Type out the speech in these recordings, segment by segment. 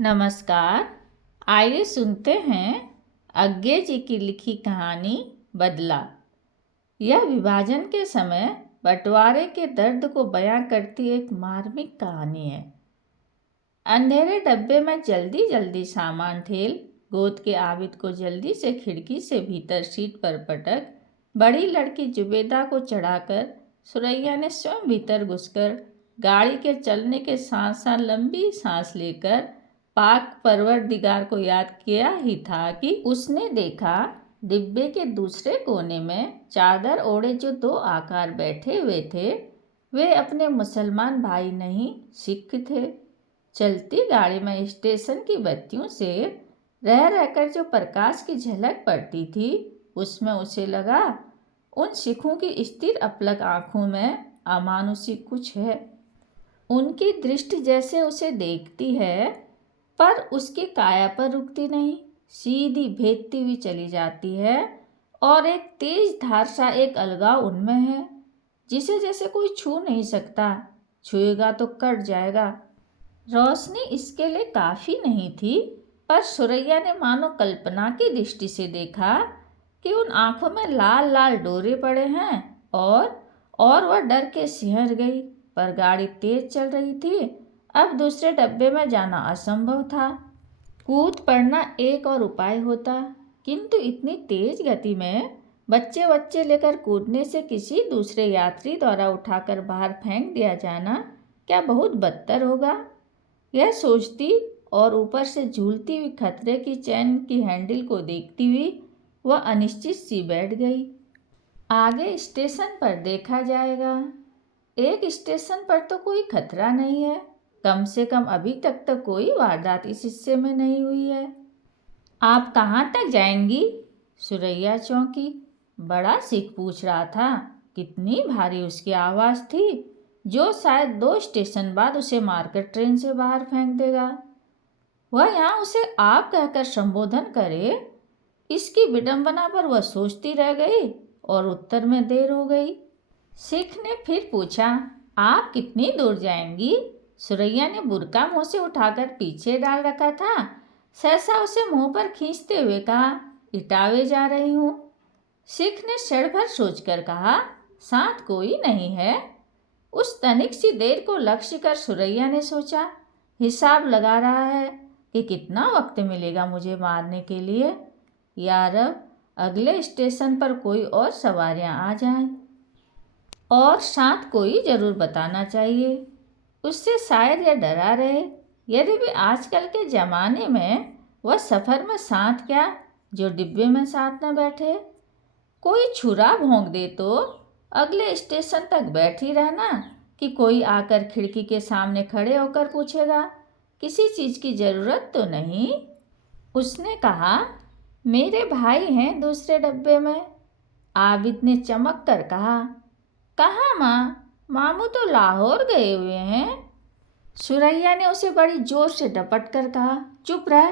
नमस्कार। आइए सुनते हैं अज्ञे जी की लिखी कहानी बदला। यह विभाजन के समय बंटवारे के दर्द को बयां करती एक मार्मिक कहानी है। अंधेरे डब्बे में जल्दी जल्दी सामान ठेल गोद के आबिद को जल्दी से खिड़की से भीतर सीट पर पटक बड़ी लड़की जुबेदा को चढ़ाकर सुरैया ने स्वयं भीतर घुसकर गाड़ी के चलने के साथ साथ लंबी सांस लेकर पाक परवरदिगार को याद किया ही था कि उसने देखा डिब्बे के दूसरे कोने में चादर ओढ़े जो दो आकार बैठे हुए थे वे अपने मुसलमान भाई नहीं सिख थे। चलती गाड़ी में स्टेशन की बत्तियों से रह रहकर जो प्रकाश की झलक पड़ती थी उसमें उसे लगा उन सिखों की स्थिर अपलक आंखों में अमानुषी कुछ है। उनकी दृष्टि जैसे उसे देखती है पर उसकी काया पर रुकती नहीं, सीधी भेदती हुई चली जाती है और एक तेज धार सा एक अलगाव उनमें है जिसे जैसे कोई छू नहीं सकता, छुएगा तो कट जाएगा। रोशनी इसके लिए काफ़ी नहीं थी पर सुरैया ने मानो कल्पना की दृष्टि से देखा कि उन आंखों में लाल लाल डोरे पड़े हैं और वह डर के सिहर गई। पर गाड़ी तेज चल रही थी, अब दूसरे डब्बे में जाना असंभव था। कूद पड़ना एक और उपाय होता, किंतु इतनी तेज गति में बच्चे लेकर कूदने से किसी दूसरे यात्री द्वारा उठाकर बाहर फेंक दिया जाना क्या बहुत बदतर होगा। यह सोचती और ऊपर से झूलती हुई खतरे की चैन की हैंडल को देखती हुई वह अनिश्चित सी बैठ गई। आगे स्टेशन पर देखा जाएगा। एक स्टेशन पर तो कोई खतरा नहीं है, कम से कम अभी तक तो कोई वारदात इस हिस्से में नहीं हुई है। आप कहाँ तक जाएंगी? सुरैया चौंकी। बड़ा सिख पूछ रहा था। कितनी भारी उसकी आवाज़ थी जो शायद 2 स्टेशन बाद उसे मारकर ट्रेन से बाहर फेंक देगा। वह यहाँ उसे आप कहकर संबोधन करे, इसकी विडंबना पर वह सोचती रह गई और उत्तर में देर हो गई। सिख ने फिर पूछा, आप कितनी दूर जाएंगी? सुरैया ने बुर्का मुँह से उठाकर पीछे डाल रखा था, सहसा उसे मुंह पर खींचते हुए कहा, इटावे जा रही हूँ। सिख ने क्षण भर सोचकर कहा, साथ कोई नहीं है? उस तनिक सी देर को लक्ष्य कर सुरैया ने सोचा, हिसाब लगा रहा है कि कितना वक्त मिलेगा मुझे मारने के लिए। यार अब अगले स्टेशन पर कोई और सवारियां आ जाएं और साथ कोई जरूर बताना चाहिए, उससे शायद यह डरा रहे। यदि भी आजकल के ज़माने में वह सफ़र में साथ क्या जो डिब्बे में साथ न बैठे। कोई छुरा भोंक दे तो अगले स्टेशन तक बैठी रहना कि कोई आकर खिड़की के सामने खड़े होकर पूछेगा, किसी चीज़ की ज़रूरत तो नहीं? उसने कहा, मेरे भाई हैं दूसरे डब्बे में। आबिद ने चमक कर कहा, कहाँ माँ? मामू तो लाहौर गए हुए हैं। सुरैया ने उसे बड़ी जोर से डपट कर कहा, चुप रह।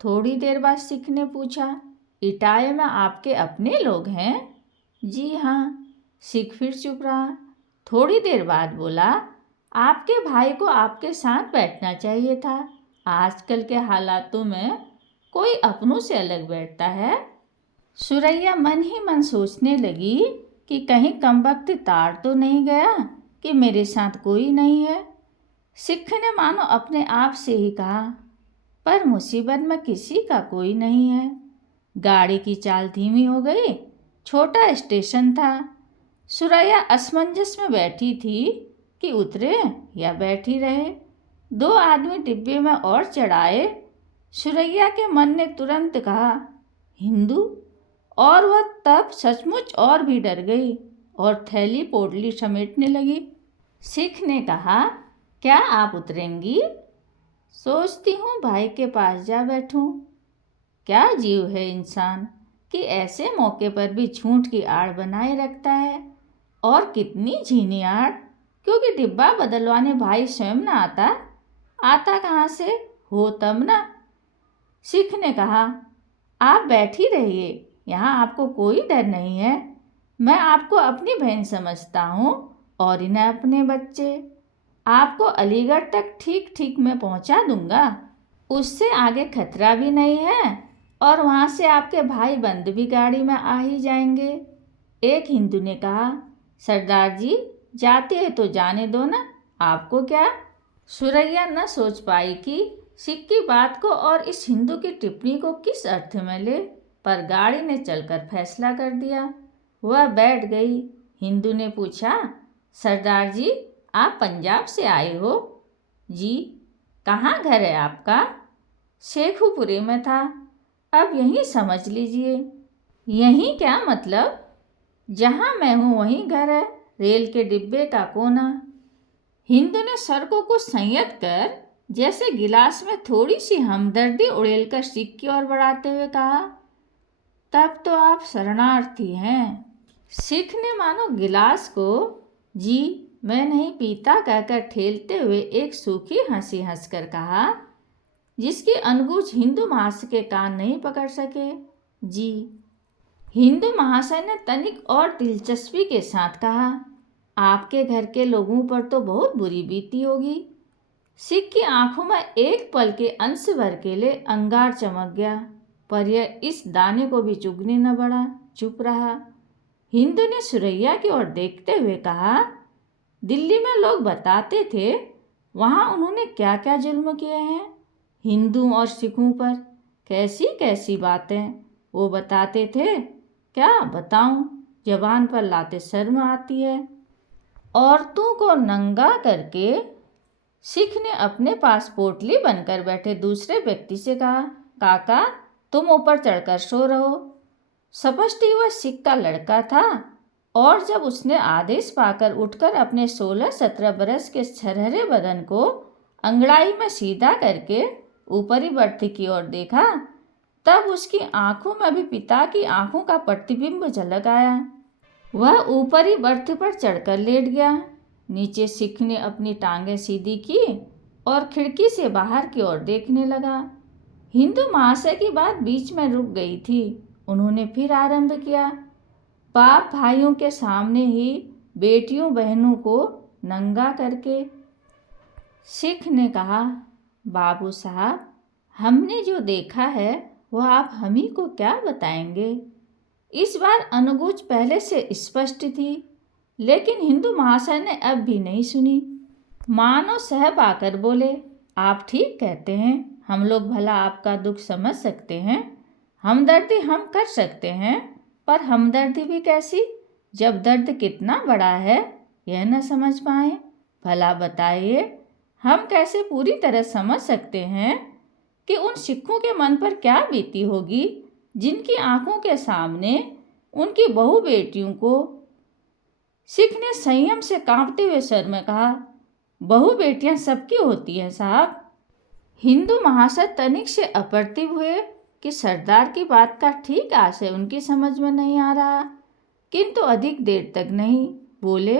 थोड़ी देर बाद सिख ने पूछा, इटावे में आपके अपने लोग हैं? जी हाँ। सिख फिर चुप रहा। थोड़ी देर बाद बोला, आपके भाई को आपके साथ बैठना चाहिए था। आजकल के हालातों में कोई अपनों से अलग बैठता है। सुरैया मन ही मन सोचने लगी कि कहीं कमबख्त तार तो नहीं गया कि मेरे साथ कोई नहीं है। सिख ने मानो अपने आप से ही कहा, पर मुसीबत में किसी का कोई नहीं है। गाड़ी की चाल धीमी हो गई। छोटा स्टेशन था। सुरैया असमंजस में बैठी थी कि उतरे या बैठी रहे। 2 आदमी डिब्बे में और चढ़ाए। सुरैया के मन ने तुरंत कहा, हिंदू, और वह तब सचमुच और भी डर गई और थैली पोटली समेटने लगी। सिख ने कहा, क्या आप उतरेंगी? सोचती हूँ भाई के पास जा बैठूं। क्या जीव है इंसान कि ऐसे मौके पर भी झूठ की आड़ बनाए रखता है, और कितनी झीनी आड़, क्योंकि डिब्बा बदलवाने भाई स्वयं न आता कहाँ से हो तब ना। सिख ने कहा, आप बैठी रहिए, यहाँ आपको कोई डर नहीं है। मैं आपको अपनी बहन समझता हूँ और इन्हें अपने बच्चे। आपको अलीगढ़ तक ठीक ठीक मैं पहुँचा दूँगा। उससे आगे खतरा भी नहीं है और वहाँ से आपके भाई बंद भी गाड़ी में आ ही जाएंगे। एक हिंदू ने कहा, सरदार जी जाते हैं तो जाने दो ना, आपको क्या। सुरैया न सोच पाई कि सिख की बात को और इस हिंदू की टिप्पणी को किस अर्थ में ले, पर गाड़ी ने चलकर फैसला कर दिया। वह बैठ गई। हिंदू ने पूछा, सरदार जी आप पंजाब से आए हो? जी। कहाँ घर है आपका? शेखुपुरे में था। अब यहीं समझ लीजिए। यहीं क्या मतलब? जहाँ मैं हूँ वहीं घर है, रेल के डिब्बे का कोना। हिंदू ने सर को कुछ संयत कर जैसे गिलास में थोड़ी सी हमदर्दी उड़ेलकर सिख की ओर बढ़ाते हुए कहा, तब तो आप शरणार्थी हैं। सिख ने मानो गिलास को जी मैं नहीं पीता कहकर ठेलते हुए एक सूखी हंसी हंसकर कहा, जिसकी अनगूंज हिंदू महाशय के कान नहीं पकड़ सके। जी। हिंदू महाशय ने तनिक और दिलचस्पी के साथ कहा, आपके घर के लोगों पर तो बहुत बुरी बीती होगी। सिख की आंखों में एक पल के अंश भर के लिए अंगार चमक गया, पर यह इस दाने को भी चुगने न बढ़ा, चुप रहा। हिंदू ने सुरैया की ओर देखते हुए कहा, दिल्ली में लोग बताते थे वहाँ उन्होंने क्या क्या जुल्म किए हैं हिंदुओं और सिखों पर, कैसी कैसी बातें वो बताते थे। क्या बताऊं, जबान पर लाते शर्म आती है। औरतों को नंगा करके सिख ने अपने पास पोटली बनकर बैठे दूसरे व्यक्ति से कहा, काका तुम ऊपर चढ़कर सो रहो। स्पष्ट ही वह सिख का लड़का था और जब उसने आदेश पाकर उठकर अपने 16-17 बरस के छरहरे बदन को अंगड़ाई में सीधा करके ऊपरी बर्थ की ओर देखा, तब उसकी आंखों में भी पिता की आंखों का प्रतिबिंब झलक आया। वह ऊपरी बर्थ पर चढ़कर लेट गया। नीचे सिख ने अपनी टांगें सीधी की और खिड़की से बाहर की ओर देखने लगा। हिंदू महाशय की बात बीच में रुक गई थी। उन्होंने फिर आरंभ किया, बाप भाइयों के सामने ही बेटियों बहनों को नंगा करके। सिख ने कहा, बाबू साहब हमने जो देखा है वह आप हम ही को क्या बताएंगे। इस बार अनुगूंज पहले से स्पष्ट थी, लेकिन हिंदू महाशय ने अब भी नहीं सुनी। मानो सह पाकर बोले, आप ठीक कहते हैं, हम लोग भला आपका दुख समझ सकते हैं, हमदर्दी हम कर सकते हैं, पर हमदर्दी भी कैसी जब दर्द कितना बड़ा है यह न समझ पाए। भला बताइए हम कैसे पूरी तरह समझ सकते हैं कि उन सिखों के मन पर क्या बीती होगी जिनकी आंखों के सामने उनकी बहू बेटियों को। सिख ने संयम से कांपते हुए स्वर में कहा, बहू बेटियां सबकी होती हैं साहब। हिंदू महाशय तनिक से अप्रतिभ हुए कि सरदार की बात का ठीक आशय उनकी समझ में नहीं आ रहा, किंतु अधिक देर तक नहीं बोले।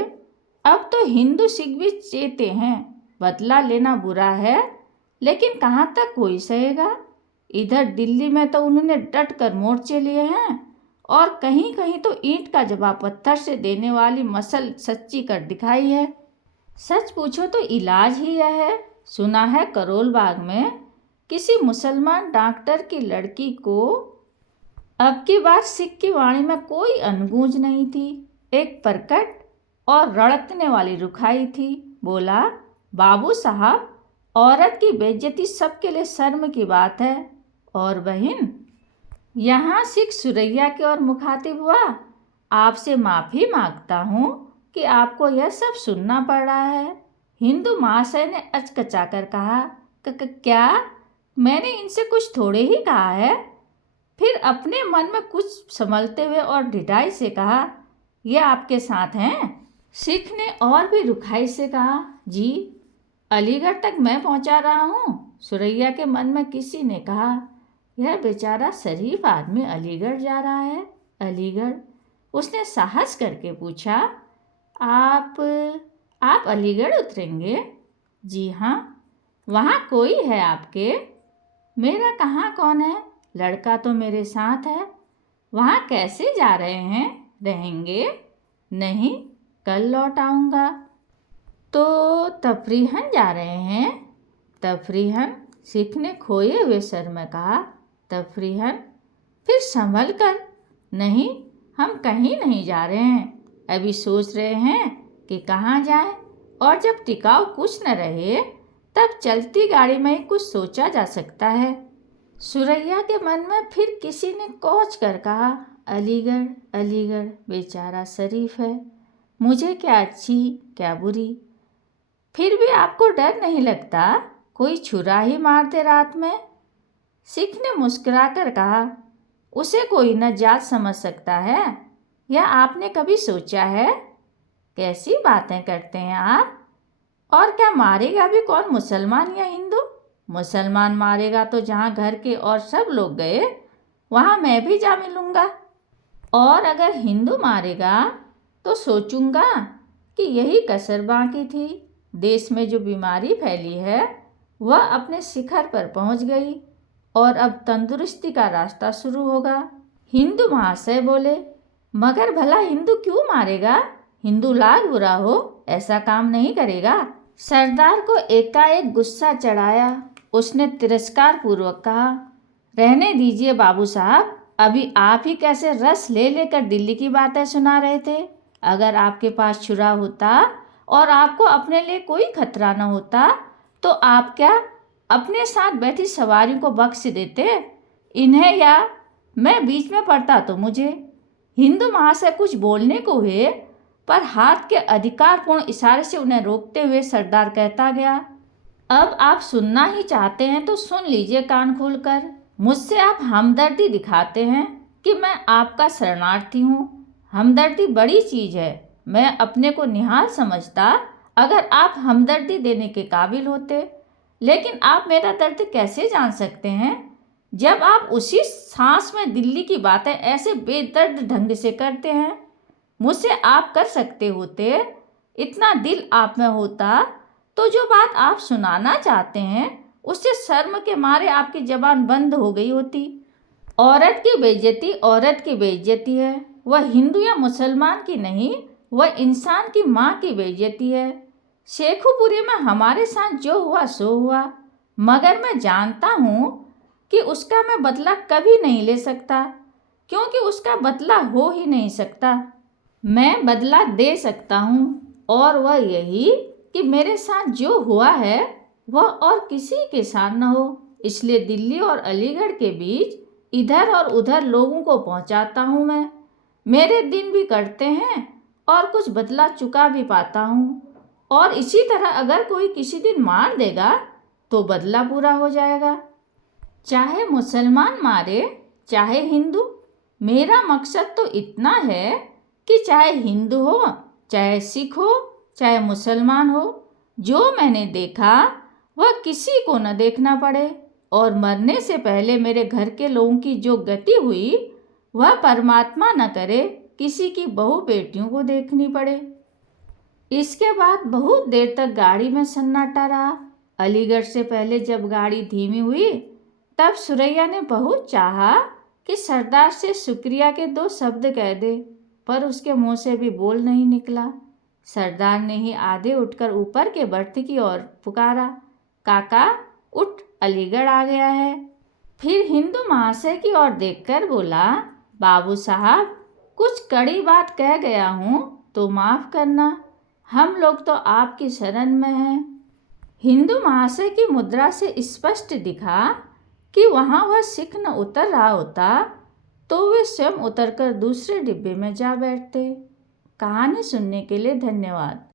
अब तो हिंदू सिख भी चेते हैं, बदला लेना बुरा है, लेकिन कहाँ तक कोई सहेगा। इधर दिल्ली में तो उन्होंने डट कर मोर्चे लिए हैं और कहीं कहीं तो ईंट का जवाब पत्थर से देने वाली मसल सच्ची कर दिखाई है। सच पूछो तो इलाज ही यह है। सुना है करोल बाग में किसी मुसलमान डॉक्टर की लड़की को। अब की बार सिख की वाणी में कोई अनगूंज नहीं थी, एक प्रकट और रड़कने वाली रुखाई थी। बोला, बाबू साहब औरत की बेइज्जती सबके लिए शर्म की बात है। और बहन, यहाँ सिख सुरैया की ओर मुखातिब हुआ, आपसे माफ़ी मांगता हूँ कि आपको यह सब सुनना पड़ रहा है। हिंदू महाशय ने अचकचाकर कहा, क्या मैंने इनसे कुछ थोड़े ही कहा है। फिर अपने मन में कुछ संभलते हुए और ढिठाई से कहा, यह आपके साथ हैं। सिख ने और भी रुखाई से कहा, जी अलीगढ़ तक मैं पहुंचा रहा हूँ। सुरैया के मन में किसी ने कहा, यह बेचारा शरीफ आदमी अलीगढ़ जा रहा है। अलीगढ़? उसने साहस करके पूछा, आप अलीगढ़ उतरेंगे? जी हाँ। वहाँ कोई है आपके? मेरा कहाँ कौन है, लड़का तो मेरे साथ है। वहाँ कैसे जा रहे हैं, रहेंगे? नहीं, कल लौट आऊँगा। तो तफरीहन जा रहे हैं? तफरीहन? सिख ने खोए हुए सर में कहा। तफरीहन, फिर संभल कर। नहीं, हम कहीं नहीं जा रहे हैं, अभी सोच रहे हैं कि कहाँ जाएं, और जब टिकाऊ कुछ न रहे तब चलती गाड़ी में ही कुछ सोचा जा सकता है। सुरैया के मन में फिर किसी ने कोच कर कहा, अलीगढ़ अलीगढ़, बेचारा शरीफ है, मुझे क्या अच्छी क्या बुरी। फिर भी आपको डर नहीं लगता कोई छुरा ही मार दे रात में? सिख ने मुस्कुराकर कहा, उसे कोई न जात समझ सकता है, या आपने कभी सोचा है? कैसी बातें करते हैं आप? और क्या मारेगा भी कौन, मुसलमान या हिंदू? मुसलमान मारेगा तो जहाँ घर के और सब लोग गए वहाँ मैं भी जा मिलूँगा, और अगर हिंदू मारेगा तो सोचूंगा कि यही कसर बाकी थी। देश में जो बीमारी फैली है वह अपने शिखर पर पहुँच गई और अब तंदुरुस्ती का रास्ता शुरू होगा। हिंदू महाशय बोले, मगर भला हिंदू क्यों मारेगा? हिंदू लाख बुरा हो ऐसा काम नहीं करेगा। सरदार को एकाएक गुस्सा चढ़ाया। उसने तिरस्कार पूर्वक कहा, रहने दीजिए बाबू साहब, अभी आप ही कैसे रस ले लेकर दिल्ली की बातें सुना रहे थे। अगर आपके पास छुरा होता और आपको अपने लिए कोई खतरा न होता तो आप क्या अपने साथ बैठी सवारी को बख्श देते इन्हें, या मैं बीच में पड़ता तो मुझे। हिंदू महाशय कुछ बोलने को हुए, पर हाथ के अधिकारपूर्ण इशारे से उन्हें रोकते हुए सरदार कहता गया, अब आप सुनना ही चाहते हैं तो सुन लीजिए कान खोलकर। मुझसे आप हमदर्दी दिखाते हैं कि मैं आपका शरणार्थी हूँ। हमदर्दी बड़ी चीज़ है, मैं अपने को निहाल समझता अगर आप हमदर्दी देने के काबिल होते। लेकिन आप मेरा दर्द कैसे जान सकते हैं जब आप उसी सांस में दिल्ली की बातें ऐसे बेदर्द ढंग से करते हैं। मुझसे आप कर सकते होते, इतना दिल आप में होता तो जो बात आप सुनाना चाहते हैं उससे शर्म के मारे आपकी जबान बंद हो गई होती। औरत की बेइज्जती औरत की बेइज्जती है, वह हिंदू या मुसलमान की नहीं, वह इंसान की माँ की बेइज्जती है। शेखुपुरी में हमारे साथ जो हुआ सो हुआ, मगर मैं जानता हूँ कि उसका मैं बदला कभी नहीं ले सकता, क्योंकि उसका बदला हो ही नहीं सकता। मैं बदला दे सकता हूँ, और वह यही कि मेरे साथ जो हुआ है वह और किसी के साथ न हो। इसलिए दिल्ली और अलीगढ़ के बीच इधर और उधर लोगों को पहुँचाता हूँ मैं। मेरे दिन भी कटते हैं और कुछ बदला चुका भी पाता हूँ, और इसी तरह अगर कोई किसी दिन मार देगा तो बदला पूरा हो जाएगा। चाहे मुसलमान मारे चाहे हिंदू, मेरा मकसद तो इतना है कि चाहे हिंदू हो चाहे सिख हो चाहे मुसलमान हो, जो मैंने देखा वह किसी को न देखना पड़े, और मरने से पहले मेरे घर के लोगों की जो गति हुई वह परमात्मा न करे किसी की बहू बेटियों को देखनी पड़े। इसके बाद बहुत देर तक गाड़ी में सन्नाटा रहा। अलीगढ़ से पहले जब गाड़ी धीमी हुई तब सुरैया ने बहुत चाहा कि सरदार से शुक्रिया के 2 शब्द कह दे, पर उसके मुंह से भी बोल नहीं निकला। सरदार ने ही आधे उठकर ऊपर के बर्थ की ओर पुकारा, काका उठ, अलीगढ़ आ गया है। फिर हिंदू महाशय की ओर देखकर बोला, बाबू साहब, कुछ कड़ी बात कह गया हूँ तो माफ़ करना, हम लोग तो आपकी शरण में हैं। हिंदू महाशय की मुद्रा से स्पष्ट दिखा कि वहाँ वह सिख न उतर रहा होता तो वे स्वयं उतरकर दूसरे डिब्बे में जा बैठते। कहानी सुनने के लिए धन्यवाद।